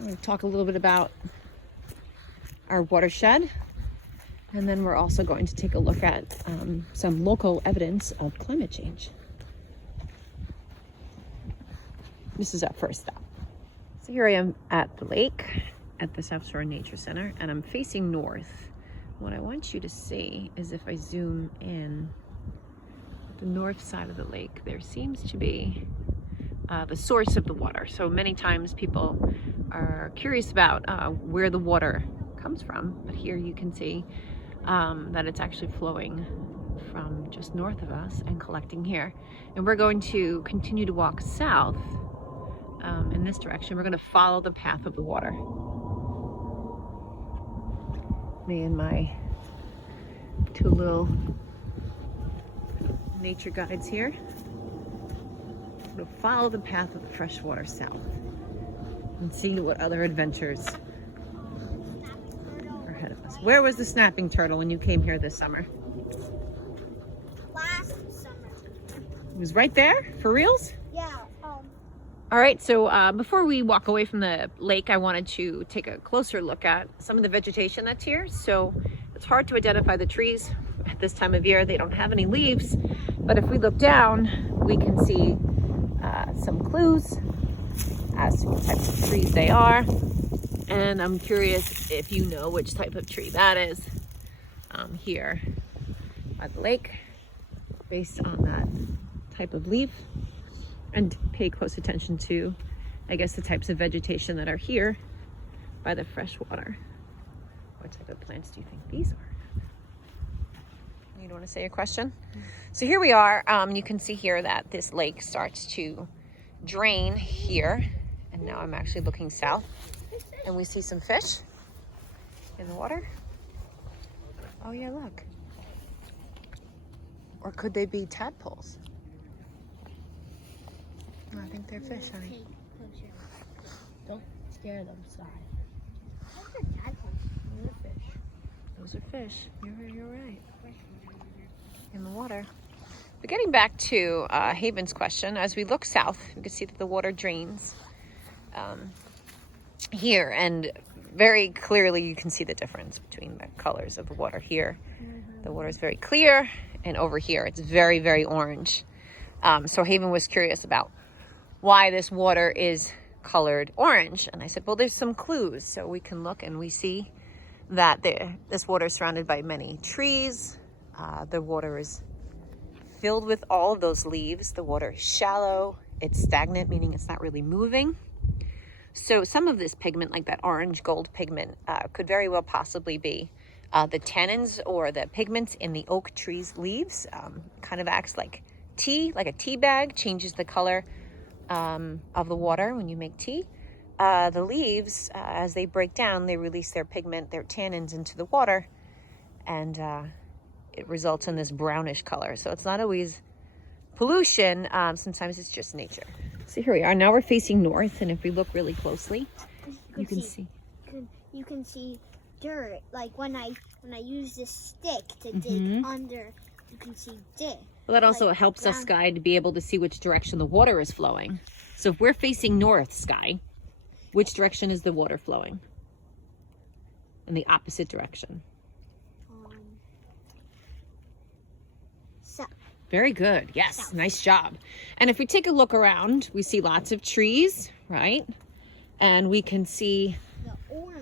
We'll talk a little bit about our watershed, and then we're also going to take a look at some local evidence of climate change. This is our first stop. So here I am at the lake at the South Shore Nature Center, and I'm facing north. What I want you to see is if I zoom in, the north side of the lake, there seems to be the source of the water. So many times people are curious about where the water comes from, but here you can see that it's actually flowing from just north of us and collecting here. And we're going to continue to walk south in this direction. We're going to follow the path of the water. Me and my two little nature guides here. We'll follow the path of the fresh water south and see what other adventures are ahead of us. Where was the snapping turtle when you came here this summer? Last summer. It was right there? For reals? Yeah. All right, so before we walk away from the lake, I wanted to take a closer look at some of the vegetation that's here. So it's hard to identify the trees at this time of year. They don't have any leaves, but if we look down, we can see some clues as to what types of trees they are. And I'm curious if you know which type of tree that is here by the lake, based on that type of leaf. And pay close attention to, I guess, the types of vegetation that are here by the fresh water. What type of plants do you think these are? You don't want to say a question? So here we are. You can see here that this lake starts to drain here. And now I'm actually looking south. And we see some fish in the water. Oh yeah, look. Or could they be tadpoles? I think they're fish, honey. Don't scare them, Sky. Those are fish. Those are fish. You're right. In the water. But getting back to Haven's question, as we look south, you can see that the water drains here, and very clearly you can see the difference between the colors of the water here. The water is very clear, and over here it's very, very orange. So Haven was curious about why this water is colored orange. And I said, well, there's some clues. So we can look and we see that this water is surrounded by many trees. The water is filled with all of those leaves. The water is shallow. It's stagnant, meaning it's not really moving. So some of this pigment, like that orange gold pigment, could very well possibly be the tannins or the pigments in the oak tree's leaves. Kind of acts like tea, like a tea bag, changes the color of the water when you make tea. The leaves, as they break down, they release their pigment, their tannins into the water, and it results in this brownish color. So it's not always pollution, sometimes it's just nature. So here we are, now we're facing north, and if we look really closely, you can see. You can see dirt. Like when I use this stick to dig under, you can see dirt. Well, that also helps us, Sky, to be able to see which direction the water is flowing. So if we're facing north, Sky, which direction is the water flowing? In the opposite direction. South. Very good. Yes, South. Nice job. And if we take a look around, we see lots of trees, right? And we can see The orange.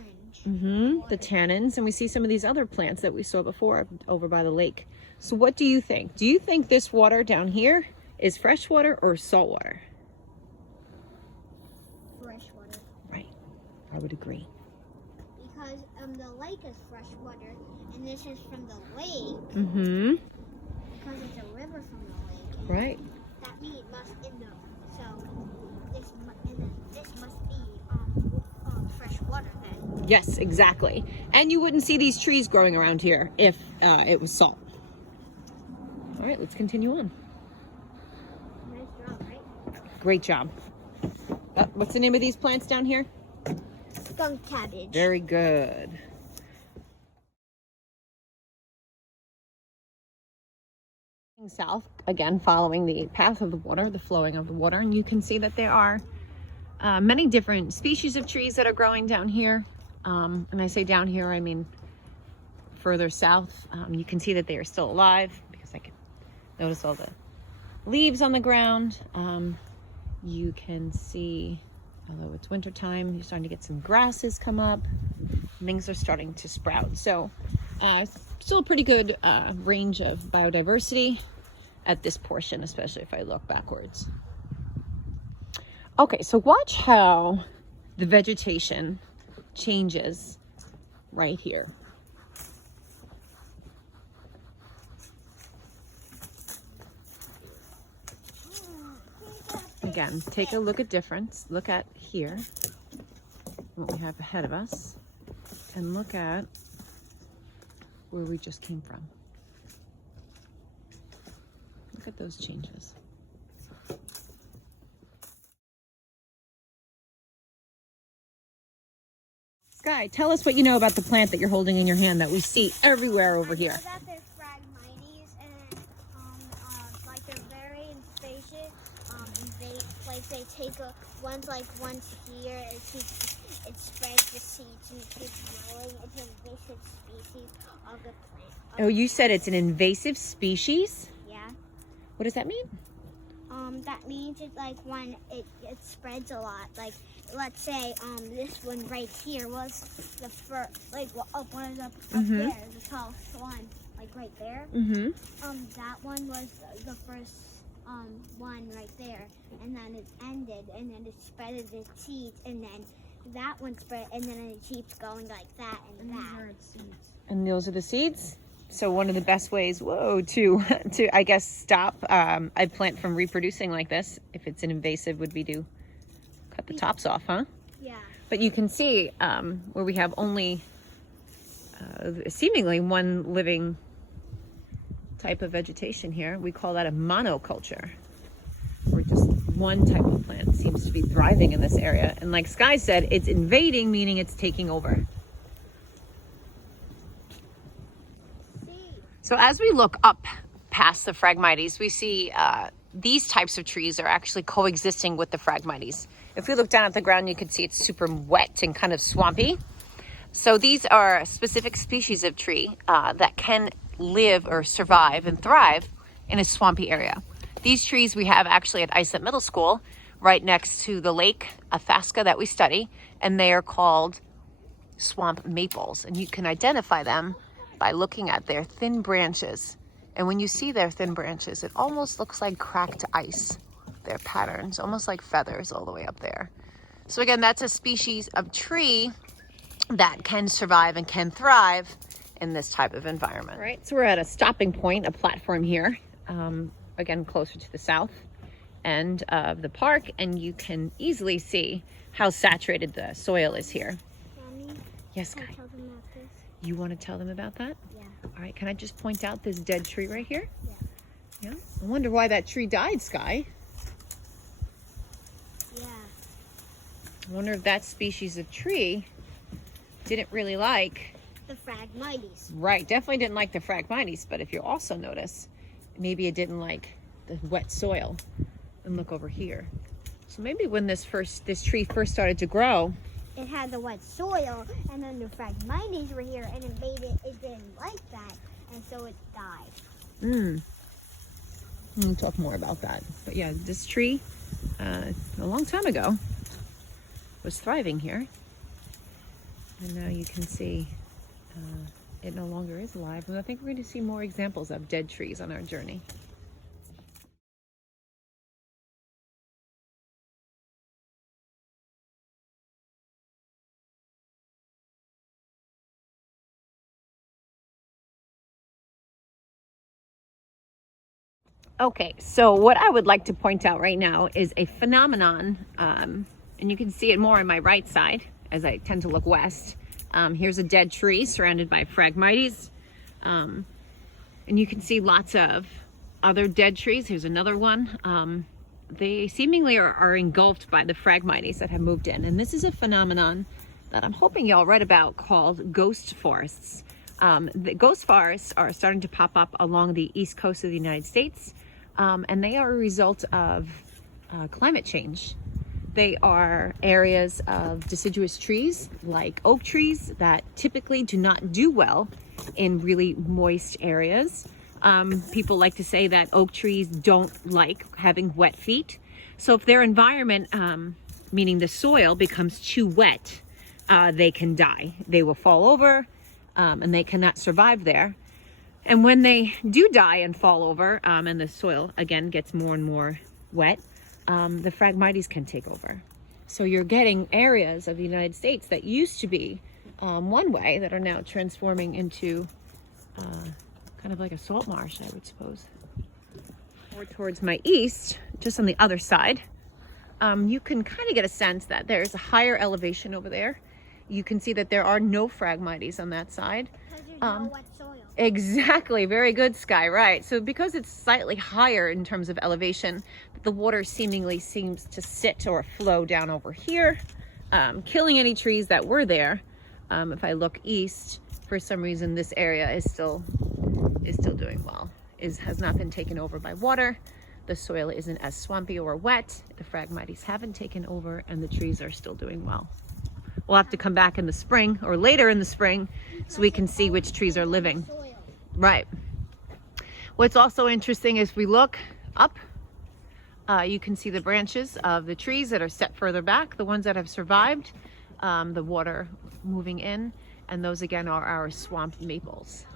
the tannins, and we see some of these other plants that we saw before over by the lake. So what do you think? Do you think this water down here is fresh water or salt water? Fresh water. Right. I would agree. Because the lake is fresh water, and this is from the lake. Because it's a river from the lake. And Right. That means it must this must be fresh water then. Yes, exactly. And you wouldn't see these trees growing around here if it was salt. All right, let's continue on. Nice job, right? Great job. What's the name of these plants down here? Skunk cabbage. Very good. South, again, following the path of the water, the flowing of the water, and you can see that there are many different species of trees that are growing down here. And I say down here, I mean further south. You can see that they are still alive because I can notice all the leaves on the ground. You can see, although it's winter time, you're starting to get some grasses come up. Things are starting to sprout. So still a pretty good range of biodiversity at this portion, especially if I look backwards. Okay, so watch how the vegetation changes right here. Again, take a look at difference. Look at here, what we have ahead of us, and look at where we just came from. Look at those changes. Sky, tell us what you know about the plant that you're holding in your hand that we see everywhere over here. I know that they're phragmites, and like they're very invasive. And they take once here, it spreads the seeds and it keeps growing. It's an invasive species of the plant. Oh, you said it's an invasive species? Yeah. What does that mean? That means it's like when it spreads a lot. Like, let's say this one right here was the first, like one of up there, the tallest one, like right there. That one was the first one right there, and then it ended, and then it spread its seeds, and then that one spread, and then it keeps going like that and that. And those are the seeds? So one of the best ways, to I guess stop a plant from reproducing like this, if it's an invasive, would be to cut the tops off, huh? Yeah. But you can see where we have only seemingly one living type of vegetation here. We call that a monoculture, where just one type of plant seems to be thriving in this area. And like Sky said, it's invading, meaning it's taking over. So as we look up past the Phragmites, we see these types of trees are actually coexisting with the Phragmites. If we look down at the ground, you can see it's super wet and kind of swampy. So these are specific species of tree that can live or survive and thrive in a swampy area. These trees we have actually at Islip Middle School, right next to the lake Itasca that we study, and they are called swamp maples. And you can identify them by looking at their thin branches. And when you see their thin branches, it almost looks like cracked ice. Their patterns, almost like feathers all the way up there. So again, that's a species of tree that can survive and can thrive in this type of environment. Right, so we're at a stopping point, a platform here, again, closer to the south end of the park, and you can easily see how saturated the soil is here. Mommy, yes, Sky? You want to tell them about that? Yeah. All right, can I just point out this dead tree right here? Yeah. Yeah? I wonder why that tree died, Sky. Yeah. I wonder if that species of tree didn't really like the Phragmites. Right, definitely didn't like the Phragmites, but if you also notice, maybe it didn't like the wet soil. And look over here. So maybe when this tree first started to grow, it had the wet soil, and then the Phragmites were here, and it didn't like that, and so it died. We'll talk more about that. But yeah, this tree, a long time ago, was thriving here. And now you can see it no longer is alive. And I think we're going to see more examples of dead trees on our journey. Okay, so what I would like to point out right now is a phenomenon, and you can see it more on my right side as I tend to look west. Here's a dead tree surrounded by Phragmites, and you can see lots of other dead trees. Here's another one. They seemingly are engulfed by the Phragmites that have moved in, and this is a phenomenon that I'm hoping y'all read about called ghost forests. The ghost forests are starting to pop up along the east coast of the United States. And they are a result of climate change. They are areas of deciduous trees like oak trees that typically do not do well in really moist areas. People like to say that oak trees don't like having wet feet. So if their environment, meaning the soil, becomes too wet, they can die. They will fall over and they cannot survive there. And when they do die and fall over, and the soil again gets more and more wet, the Phragmites can take over. So you're getting areas of the United States that used to be one way that are now transforming into kind of like a salt marsh, I would suppose. More towards my east, just on the other side, you can kind of get a sense that there's a higher elevation over there. You can see that there are no Phragmites on that side. Because there's no wet soil. Exactly. Very good, Sky. Right. So because it's slightly higher in terms of elevation, the water seemingly seems to sit or flow down over here, killing any trees that were there. If I look east, for some reason, this area is still doing well. Has not been taken over by water. The soil isn't as swampy or wet. The Phragmites haven't taken over, and the trees are still doing well. We'll have to come back in the spring or later in the spring so we can see which trees are living. Right. What's also interesting is we look up, you can see the branches of the trees that are set further back, the ones that have survived, the water moving in, and those again are our swamp maples.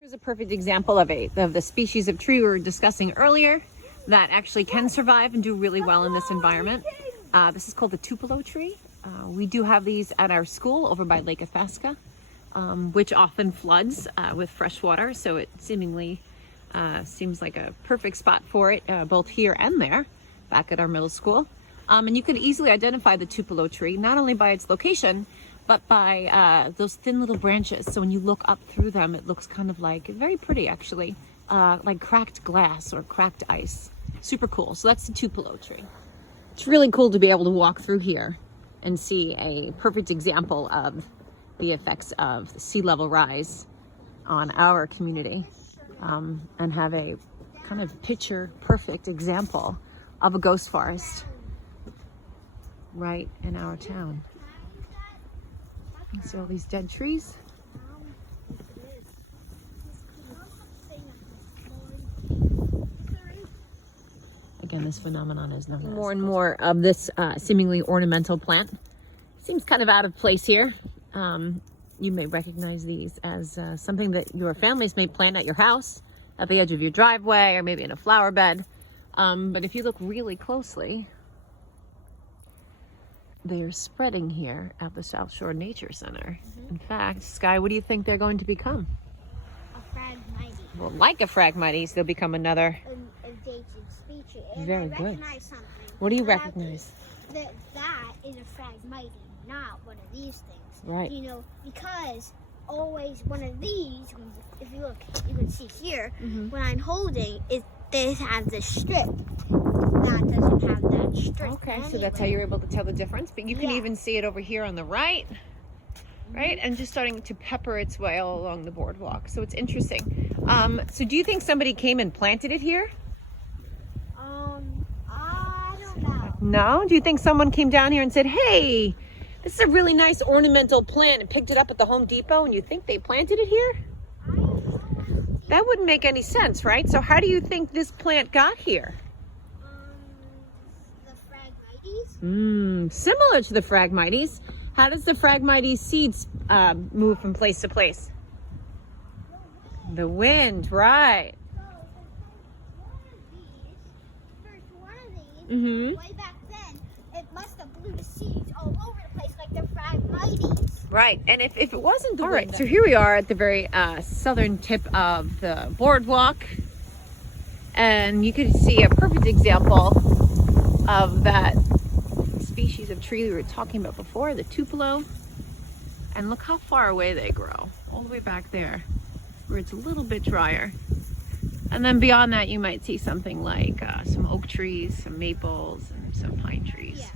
Here's a perfect example of the species of tree we were discussing earlier that actually can survive and do really well in this environment. This is called the tupelo tree. We do have these at our school over by Lake Itasca, which often floods with fresh water. So it seemingly seems like a perfect spot for it, both here and there, back at our middle school. And you can easily identify the tupelo tree, not only by its location, but by those thin little branches. So when you look up through them, it looks kind of like, very pretty actually, like cracked glass or cracked ice. Super cool. So that's the tupelo tree. It's really cool to be able to walk through here and see a perfect example of the effects of the sea level rise on our community, and have a kind of picture perfect example of a ghost forest right in our town. You see all these dead trees? Again, this phenomenon is known as more and more of this seemingly ornamental plant. Seems kind of out of place here. You may recognize these as something that your families may plant at your house, at the edge of your driveway, or maybe in a flower bed. But if you look really closely, they are spreading here at the South Shore Nature Center. In fact, Sky, what do you think they're going to become? A Phragmites. Well, like a Phragmites, they'll become another Endangered species. And very I good. recognize something. What do you recognize? That is a Phragmite, not one of these things. Right. You know, because always one of these, if you look, you can see here, when I'm holding, they have this strip. That doesn't have that strip. Okay, anyway. so that's how you're able to tell the difference. But you can Yeah. even see it over here on the right, right? And just starting to pepper its way all along the boardwalk. So it's interesting. So do you think somebody came and planted it here? I don't know. No? Do you think someone came down here and said, hey, this is a really nice ornamental plant, and picked it up at the Home Depot, and you think they planted it here? That wouldn't make any sense, right? So how do you think this plant got here? The Phragmites? Similar to the Phragmites. How does the Phragmites seeds move from place to place? The wind, right. One of these, way back then, it must have blew the seeds all over the place like the Phragmites. Right, and if it wasn't the wind. All right, so here we are at the very southern tip of the boardwalk, and you can see a perfect example of that species of tree we were talking about before, the tupelo. And look how far away they grow, all the way back there, where it's a little bit drier. And then beyond that, you might see something like some oak trees, some maples, and some pine trees. Yeah.